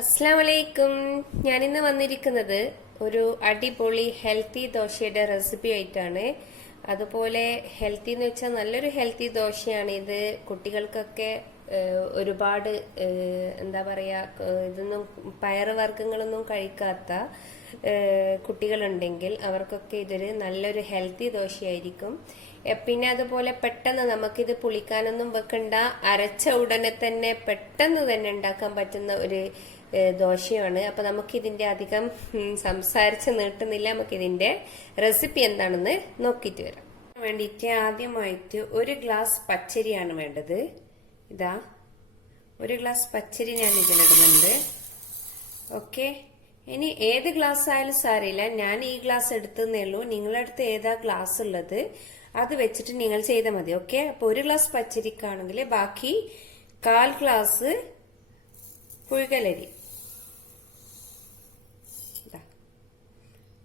അസ്സലാമലൈക്കും. ഞാനിന്ന് വന്നിരിക്കുന്നത് ഒരു അടിപൊളി ഹെൽത്തി ദോശയുടെ റെസിപ്പി ആയിട്ടാണ്. അതുപോലെ ഹെൽത്തി എന്ന് വെച്ചാൽ നല്ലൊരു ഹെൽത്തി ദോശയാണ് ഇത്. കുട്ടികൾക്കൊക്കെ ഒരുപാട് എന്താ പറയാ, ഇതൊന്നും പയറുവർഗ്ഗങ്ങളൊന്നും കഴിക്കാത്ത കുട്ടികളുണ്ടെങ്കിൽ അവർക്കൊക്കെ ഇതൊരു നല്ലൊരു ഹെൽത്തി ദോശയായിരിക്കും. പിന്നെ അതുപോലെ പെട്ടെന്ന് നമുക്കിത് പുളിക്കാനൊന്നും വെക്കണ്ട, അരച്ച ഉടനെ തന്നെ പെട്ടെന്ന് തന്നെ ഉണ്ടാക്കാൻ പറ്റുന്ന ഒരു ദോശയാണ്. അപ്പൊ നമുക്കിതിന്റെ അധികം സംസാരിച്ച് നീട്ടുന്നില്ല, നമുക്കിതിന്റെ റെസിപ്പി എന്താണെന്ന് നോക്കിയിട്ട് വരാം. വേണ്ടിയിട്ട് ആദ്യമായിട്ട് ഒരു ഗ്ലാസ് പച്ചരിയാണ് വേണ്ടത്. ഇതാ ഒരു ഗ്ലാസ് പച്ചരി ഞാൻ ഇതിലിടുന്നുണ്ട്. ഓക്കെ, ഇനി ഏത് ഗ്ലാസ് ആയാലും സാരമില്ല, ഞാൻ ഈ ഗ്ലാസ് എടുത്തേ ഉള്ളൂ. നിങ്ങളുടെ അടുത്ത് ഏതാ ഗ്ലാസ് ഉള്ളത് അത് വെച്ചിട്ട് നിങ്ങൾ ചെയ്താൽ മതി. ഓക്കെ, അപ്പൊ ഒരു ഗ്ലാസ് പച്ചരിക്കാണെങ്കിൽ ബാക്കി 1/4 ഗ്ലാസ് പുഴുകലരി.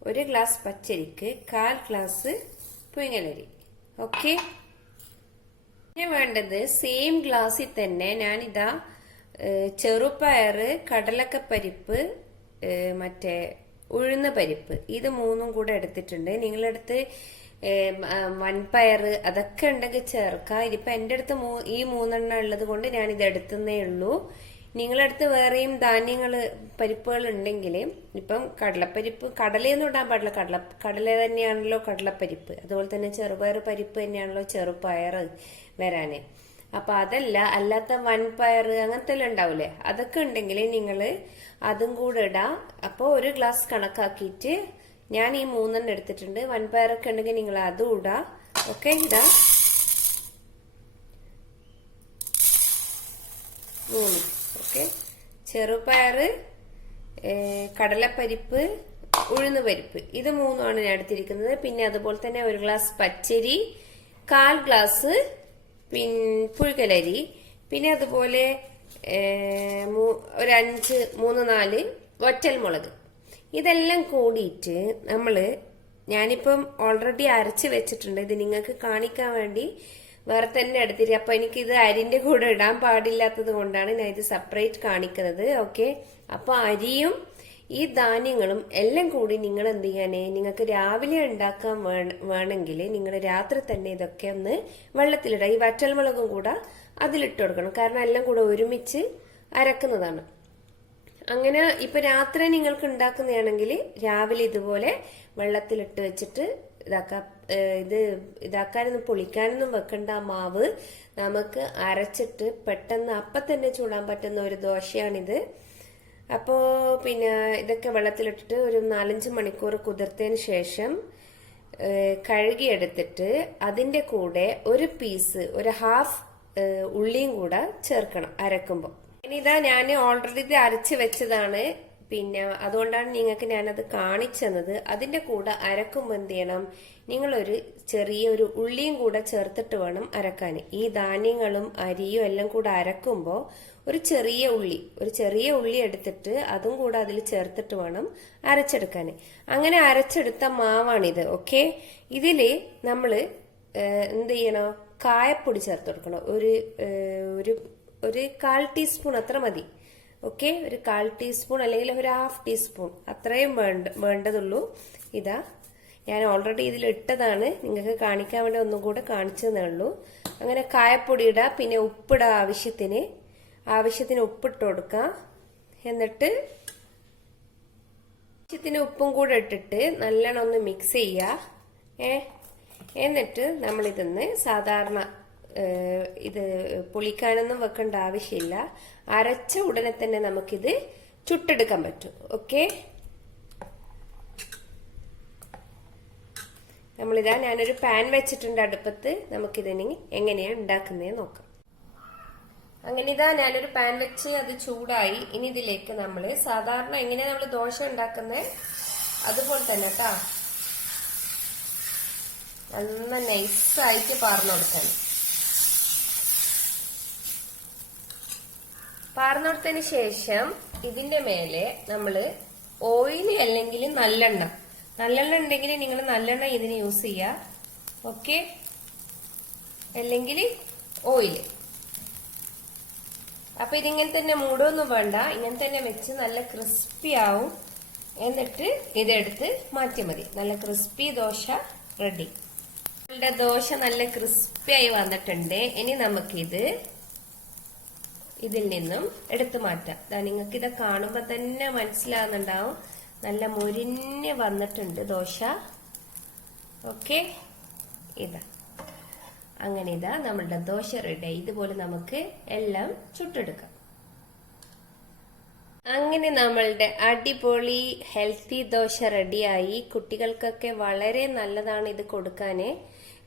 ഒരു ഗ്ലാസ് പച്ചരിക്ക് 1/4 ഗ്ലാസ് പുഴുങ്ങലരി. ഓക്കെ, പിന്നെ വേണ്ടത് സെയിം ഗ്ലാസ്സിൽ തന്നെ ഞാനിതാ ചെറുപയർ, കടലക്കപ്പരിപ്പ്, മറ്റേ ഉഴുന്ന പരിപ്പ്, ഇത് മൂന്നും കൂടെ എടുത്തിട്ടുണ്ട്. നിങ്ങളടുത്ത് വൻപയർ അതൊക്കെ ഉണ്ടെങ്കിൽ ചേർക്കാം. ഇതിപ്പോ എന്റെ അടുത്ത് ഈ 3 ഉള്ളത് കൊണ്ട് ഞാൻ ഇത് എടുത്തേ ഉള്ളൂ. നിങ്ങളടുത്ത് വേറെയും ധാന്യങ്ങള് പരിപ്പുകൾ ഉണ്ടെങ്കിൽ, ഇപ്പം കടലപ്പരിപ്പ്, കടലയൊന്നും ഇടാൻ പാടില്ല, കടല തന്നെയാണല്ലോ കടലപ്പരിപ്പ്. അതുപോലെ തന്നെ ചെറുപയർ പരിപ്പ് തന്നെയാണല്ലോ ചെറുപയർ വരാന്. അപ്പൊ അതല്ല, അല്ലാത്ത വൻപയർ അങ്ങനത്തെ എല്ലാം ഉണ്ടാവൂലേ, അതൊക്കെ ഉണ്ടെങ്കിൽ നിങ്ങള് അതും കൂടെ ഇടാം. അപ്പൊ ഒരു ഗ്ലാസ് കണക്കാക്കിയിട്ട് ഞാൻ ഈ 3 എടുത്തിട്ടുണ്ട്. വൻപയറൊക്കെ ഉണ്ടെങ്കിൽ നിങ്ങൾ അതും ഇടാം. ഓക്കെ, ഇതാ 3. ഓക്കെ, ചെറുപയർ, കടലപ്പരിപ്പ്, ഉഴുന്ന് പരിപ്പ്, ഇത് 3ആണ് ഞാൻ എടുത്തിരിക്കുന്നത്. പിന്നെ അതുപോലെ തന്നെ ഒരു ഗ്ലാസ് പച്ചരി, 1/4 ഗ്ലാസ് പുഴുകലരി, പിന്നെ അതുപോലെ ഒരു 3-4 വറ്റൽമുളക്. ഇതെല്ലാം കൂടിയിട്ട് ഞാനിപ്പം ഓൾറെഡി അരച്ച് വെച്ചിട്ടുണ്ട്. ഇത് നിങ്ങൾക്ക് കാണിക്കാൻ വേണ്ടി വേറെ തന്നെ എടുത്തിട്ട്, അപ്പൊ എനിക്ക് ഇത് അരിന്റെ കൂടെ ഇടാൻ പാടില്ലാത്തത് കൊണ്ടാണ് ഞാൻ ഇത് സെപ്പറേറ്റ് കാണിക്കുന്നത്. ഓക്കെ, അപ്പൊ അരിയും ഈ ധാന്യങ്ങളും എല്ലാം കൂടി നിങ്ങൾ എന്ത് ചെയ്യാനേ, നിങ്ങൾക്ക് രാവിലെ ഉണ്ടാക്കാൻ വേണമെങ്കിൽ നിങ്ങൾ രാത്രി തന്നെ ഇതൊക്കെ ഒന്ന് വെള്ളത്തിലിടാം. ഈ വറ്റൽമുളകും കൂടെ അതിലിട്ട് കൊടുക്കണം, കാരണം എല്ലാം കൂടെ ഒരുമിച്ച് അരക്കുന്നതാണ്. അങ്ങനെ ഇപ്പൊ രാത്രി നിങ്ങൾക്ക് ഉണ്ടാക്കുന്നതാണെങ്കിൽ രാവിലെ ഇതുപോലെ വെള്ളത്തിലിട്ട് വെച്ചിട്ട് ഇതാക്കാനൊന്നും പൊളിക്കാനൊന്നും വെക്കണ്ട. മാവ് നമുക്ക് അരച്ചിട്ട് പെട്ടെന്ന് അപ്പം തന്നെ ചൂടാൻ പറ്റുന്ന ഒരു ദോശയാണിത്. അപ്പോ പിന്നെ ഇതൊക്കെ വെള്ളത്തിലിട്ടിട്ട് ഒരു 4-5 മണിക്കൂർ കുതിർത്തതിന് ശേഷം കഴുകിയെടുത്തിട്ട് അതിന്റെ കൂടെ ഒരു പീസ്, ഒരു ഹാഫ് ഉള്ളിയും കൂടെ ചേർക്കണം അരക്കുമ്പോൾ. ഇനി ഇതാ ഞാൻ ഓൾറെഡി ഇത് അരച്ച് വെച്ചതാണ്, പിന്നെ അതുകൊണ്ടാണ് നിങ്ങൾക്ക് ഞാനത് കാണിച്ചു തന്നത്. അതിന്റെ കൂടെ അരക്കുമ്പോൾ എന്ത് ചെയ്യണം, നിങ്ങളൊരു ചെറിയൊരു ഉള്ളിയും കൂടെ ചേർത്തിട്ട് വേണം അരക്കാൻ. ഈ ധാന്യങ്ങളും അരിയും എല്ലാം കൂടെ അരക്കുമ്പോൾ ഒരു ചെറിയ ഉള്ളി എടുത്തിട്ട് അതും കൂടെ അതിൽ ചേർത്തിട്ട് വേണം അരച്ചെടുക്കാൻ. അങ്ങനെ അരച്ചെടുത്ത മാവാണിത്. ഓക്കെ, ഇതില് നമ്മള് എന്ത് ചെയ്യണോ, കായപ്പൊടി ചേർത്ത് കൊടുക്കണം. ഒരു 1/4 ടീസ്പൂൺ അത്ര മതി. ഓക്കെ, ഒരു 1/4 ടീസ്പൂൺ അല്ലെങ്കിൽ ഒരു ഹാഫ് ടീസ്പൂൺ അത്രയും വേണ്ടതുള്ളൂ. ഇതാ ഞാൻ ഓൾറെഡി ഇതിൽ ഇട്ടതാണ്, നിങ്ങൾക്ക് കാണിക്കാൻ വേണ്ടി ഒന്നും കൂടെ കാണിച്ചു തന്നേ ഉള്ളൂ. അങ്ങനെ കായപ്പൊടി ഇടാ, പിന്നെ ഉപ്പിടാ, ആവശ്യത്തിന് ഉപ്പിട്ട് കൊടുക്കാം. എന്നിട്ട് ആവശ്യത്തിന് ഉപ്പും കൂടെ ഇട്ടിട്ട് നല്ലോണം ഒന്ന് മിക്സ് ചെയ്യാ. എന്നിട്ട് നമ്മളിതൊന്ന് സാധാരണ ഇത് പൊളിക്കാനൊന്നും വെക്കേണ്ട ആവശ്യമില്ല, അരച്ച ഉടനെ തന്നെ നമുക്കിത് ചുട്ടെടുക്കാൻ പറ്റും. ഓക്കെ, നമ്മളിതാ ഞാനൊരു പാൻ വെച്ചിട്ടുണ്ട് അടുപ്പത്ത്. നമുക്കിതിന് എങ്ങനെയാണ് ഉണ്ടാക്കുന്നതെന്ന് നോക്കാം. അങ്ങനെ ഇതാ ഞാനൊരു പാൻ വെച്ച് അത് ചൂടായി. ഇനി ഇതിലേക്ക് സാധാരണ എങ്ങനെയാ നമ്മൾ ദോശ ഉണ്ടാക്കുന്നത് അതുപോലെ തന്നെ കേട്ടാ, നല്ല നൈസായിട്ട് പാർന്നു കൊടുക്കാൻ. പാർന്നെടുത്തതിന് ശേഷം ഇതിന്റെ മേലെ ഓയിൽ അല്ലെങ്കിൽ നല്ലെണ്ണ ഉണ്ടെങ്കിൽ നിങ്ങൾ നല്ലെണ്ണ ഇതിന് യൂസ് ചെയ്യാ. ഓക്കെ, അല്ലെങ്കിൽ ഓയിൽ അപ്പൊ ഇതിങ്ങനെ തന്നെ മൂടൊന്നും വേണ്ട, ഇങ്ങനെ തന്നെ വെച്ച് നല്ല ക്രിസ്പി ആവും. എന്നിട്ട് ഇതെടുത്ത് മാറ്റി മതി. നല്ല ക്രിസ്പി ദോശ റെഡി. നമ്മളുടെ ദോശ നല്ല ക്രിസ്പി ആയി വന്നിട്ടുണ്ട്. ഇനി നമുക്കിത് ഇതിൽ നിന്നും എടുത്തു മാറ്റാം. നിങ്ങൾക്ക് ഇത് കാണുമ്പോ തന്നെ മനസ്സിലാവുന്നുണ്ടാവും, നല്ല മുരിഞ്ഞ് വന്നിട്ടുണ്ട് ദോശ. ഓക്കെ, ഇതാ അങ്ങനെ ഇതാ നമ്മളുടെ ദോശ റെഡി. ഇതുപോലെ നമുക്ക് എല്ലാം ചുട്ടെടുക്കാം. അങ്ങനെ നമ്മളുടെ അടിപൊളി ഹെൽത്തി ദോശ റെഡിയായി. കുട്ടികൾക്കൊക്കെ വളരെ നല്ലതാണ് ഇത് കൊടുക്കാന്.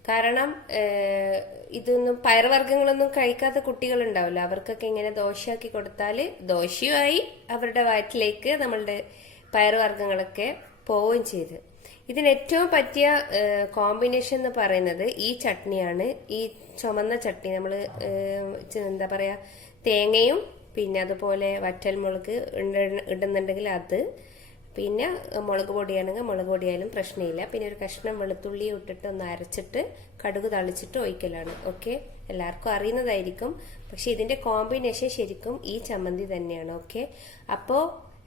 കാരണം ഇതൊന്നും പയറുവർഗ്ഗങ്ങളൊന്നും കഴിക്കാത്ത കുട്ടികളുണ്ടാവില്ല, അവർക്കൊക്കെ ഇങ്ങനെ ദോശയാക്കി കൊടുത്താല് ദോശയുമായി അവരുടെ വയറ്റിലേക്ക് നമ്മളുടെ പയറുവർഗ്ഗങ്ങളൊക്കെ പോവുകയും ചെയ്ത്. ഇതിന് ഏറ്റവും പറ്റിയ കോമ്പിനേഷൻ എന്ന് പറയുന്നത് ഈ ചട്നിയാണ്. ഈ ചുമന്ന ചട്നി നമ്മള് എന്താ പറയാ, തേങ്ങയും പിന്നെ അതുപോലെ വറ്റൽമുളക് ഇടുന്നുണ്ടെങ്കിൽ അത്, പിന്നെ മുളക് പൊടിയാണെങ്കിൽ മുളക് പൊടിയായാലും പ്രശ്നമില്ല. പിന്നെ ഒരു കഷ്ണം വെളുത്തുള്ളി ഇട്ടിട്ട് ഒന്ന് അരച്ചിട്ട് കടുക് തളിച്ചിട്ട് ഒഴിക്കലാണ്. ഓക്കെ, എല്ലാവർക്കും അറിയുന്നതായിരിക്കും. പക്ഷെ ഇതിന്റെ കോമ്പിനേഷൻ ശരിക്കും ഈ ചമ്മന്തി തന്നെയാണ്. ഓക്കെ, അപ്പോ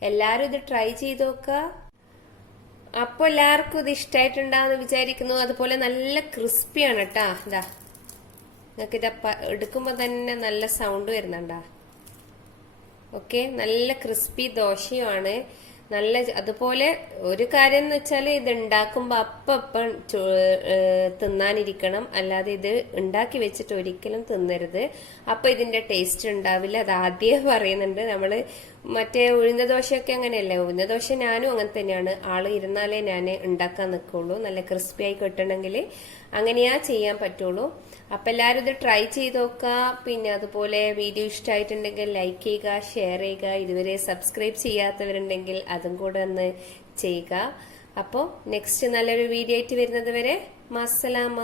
എല്ലാരും ഇത് ട്രൈ ചെയ്ത് നോക്കുക. അപ്പൊ എല്ലാവർക്കും ഇത് ഇഷ്ടമായിട്ടുണ്ടാവുമെന്ന് വിചാരിക്കുന്നു. അതുപോലെ നല്ല ക്രിസ്പിയാണ് കേട്ടാ. ഇതാ നിങ്ങൾക്ക് ഇത് എടുക്കുമ്പോ തന്നെ നല്ല സൗണ്ട് വരുന്നുണ്ടാ. ഓക്കെ, നല്ല ക്രിസ്പി ദോശയുമാണ്. നല്ല അതുപോലെ ഒരു കാര്യം എന്ന് വെച്ചാല് ഇത് ഉണ്ടാക്കുമ്പോ അപ്പം തിന്നാനിരിക്കണം, അല്ലാതെ ഇത് ഉണ്ടാക്കി വെച്ചിട്ട് ഒരിക്കലും തിന്നരുത്. അപ്പൊ ഇതിന്റെ ടേസ്റ്റ് ഉണ്ടാവില്ല. അത് ആദ്യമേ പറയുന്നുണ്ട്. നമ്മള് മറ്റേ ഉഴുന്ന ദോശയൊക്കെ അങ്ങനെയല്ലേ, ഉഴുന്ന ദോശ ഞാനും അങ്ങനെ തന്നെയാണ്. ആള് ഇരുന്നാലേ ഞാൻ ഉണ്ടാക്കാൻ നിൽക്കുള്ളൂ. നല്ല ക്രിസ്പി ആയി കിട്ടണമെങ്കിൽ അങ്ങനെയാ ചെയ്യാൻ പറ്റുള്ളൂ. അപ്പൊ എല്ലാരും ഇത് ട്രൈ ചെയ്ത് നോക്കുക. പിന്നെ അതുപോലെ വീഡിയോ ഇഷ്ടമായിട്ടുണ്ടെങ്കിൽ ലൈക്ക് ചെയ്യുക, ഷെയർ ചെയ്യുക. ഇതുവരെ സബ്സ്ക്രൈബ് ചെയ്യാത്തവരുണ്ടെങ്കിൽ അതും കൂടെ ഒന്ന് ചെയ്യുക. അപ്പോൾ നെക്സ്റ്റ് നല്ലൊരു വീഡിയോ ആയിട്ട് വരുന്നത് വരെ മസ്സലാമ.